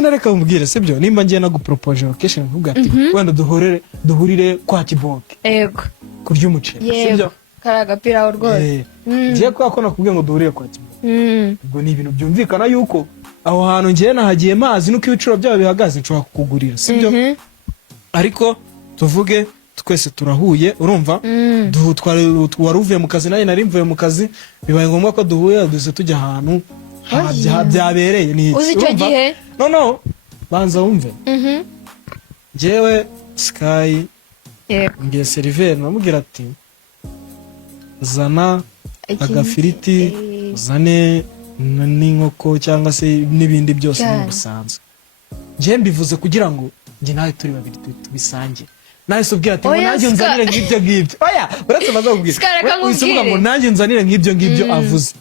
nyine reka mubwire sibyo nimba ngiye nagupropose location nkuvuga ati wenda duhurire kwa Kiboke yego kurya umuceri sibyo karagapira aho rwose ngiye ko nakubwiye ngo duhurire kwa Kiboke ubwo ni ibintu byumvikana yuko aho hantu ngiye nahagiye mazi nuko ibiciro byabo bihagaze nshobora kukugurira sibyo ariko tuvuge twese turahuye urumva waruvuye mu kazi naye nari mvuye mu kazi bibaye ngombwa ko duhuye duze tujya ahantu byabereye ni uzi icyo gihe no banza wumve jewe Sky ngiye seriveri namubwira ati zana agafiriti zane n'inkoko cyangwa se n'ibindi byose bisanzwe ngiye mbivuze kugira ngo nge nawe turi babiri tubisange nawe subwira ati ngo nanjye nzanire nk'ibyo ngibyo oya uretse baza kubwira wisuvuga ngo nanjye nzanire nk'ibyo ngibyo avuze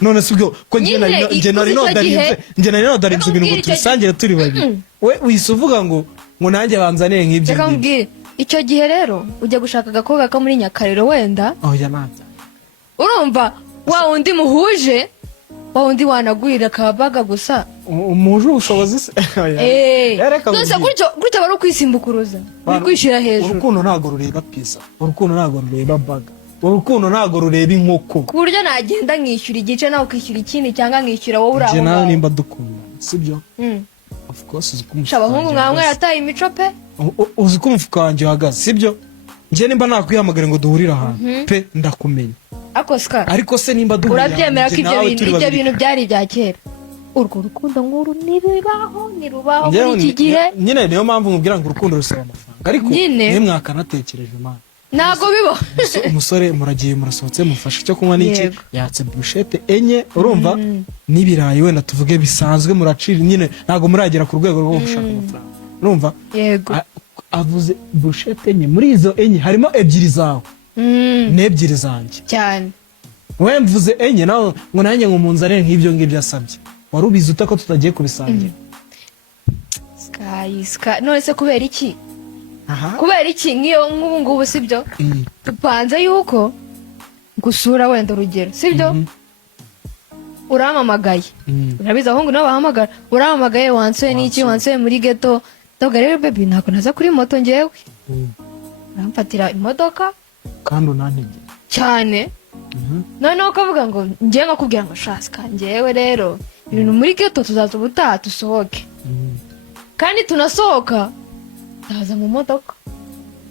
none subwo ko nge nari nodarinze ibintu ngo tubisangire turi babiri we wisuvuga ngo nanjye banzanire nk'ibyo ngibyo icyo gihe rero ujya gushaka agakobwa ko muri Nyakariro wenda oya nabyo urumva wa undi muhuje wa undi wanagurira kabaga gusa umuje ubushobozi se nose gutyo bari ukwisimbukuruza uri kwishira hejuru urukundo ntago rureba pizza urukundo ntago rureba baga urukundo ntago rureba inkoko ku buryo nagenda nkishyura igice nawe ukishyura ikindi cyangwa nkishyura wowe uraho nawe nimba dukunda sibyo of course abahungu mwamwe yataye imico pe uzi ko umufuka wanjye uhagaze sibyo njye nimba nakwihamagara ngo duhurire ahantu pe ndakumenya ariko se nimba duhurira urabyemera ko ibyo bintu byari ibya kera urwo rukundo nk'uru ntirubaho muri iki gihe nyine niyo mpamvu mubwira ngo urukundo rusaba amafaranga ariko niyo mwakanatekereje imana ntago bibo umusore muragiye murasohotse mufashe icyo kunywa n'iki yatse bushete enye urumva n'ibirayi wenda tuvuge bisanzwe muracira nyine ntago muragera ku rwego rwo gushaka amafaranga urumva yego avuze bushete enye muri izo enye harimo ebyiri zawe n'ebyiri zanjye cyane we mvuze enye nawe ngo nanjye ngo munzanire nk'ibyo ngibyo asabye wari ubizi ute ko tutagiye kubisangira Sky none se kubera iki kubera iki nk'iyo nk'ubu ngubu sibyo dupanze yuko gusura wenda urugero sibyo uramamagaye urabizi ahungu nabo bahamagara uramamagaye wansuye n'iki wansuye muri ghetto ndavuga rero baby ntabwo naza kuri moto ngewe uramfatira imodoka kandi unantegeye cyane noneho ukavuga ngo ngiye nkakubwira ngo shasika ngewe rero ibintu muri ghetto tuzaza ubutaha dusohoke kandi tunasohoka ndaza mu modoka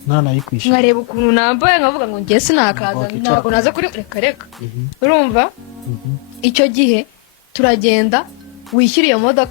ntanayikwishyura nkareba ukuntu nambaye nkavuga ngo ngiye sinakaza ntabwo naza kuri reka urumva icyo gihe turagenda wishyura iyo modoka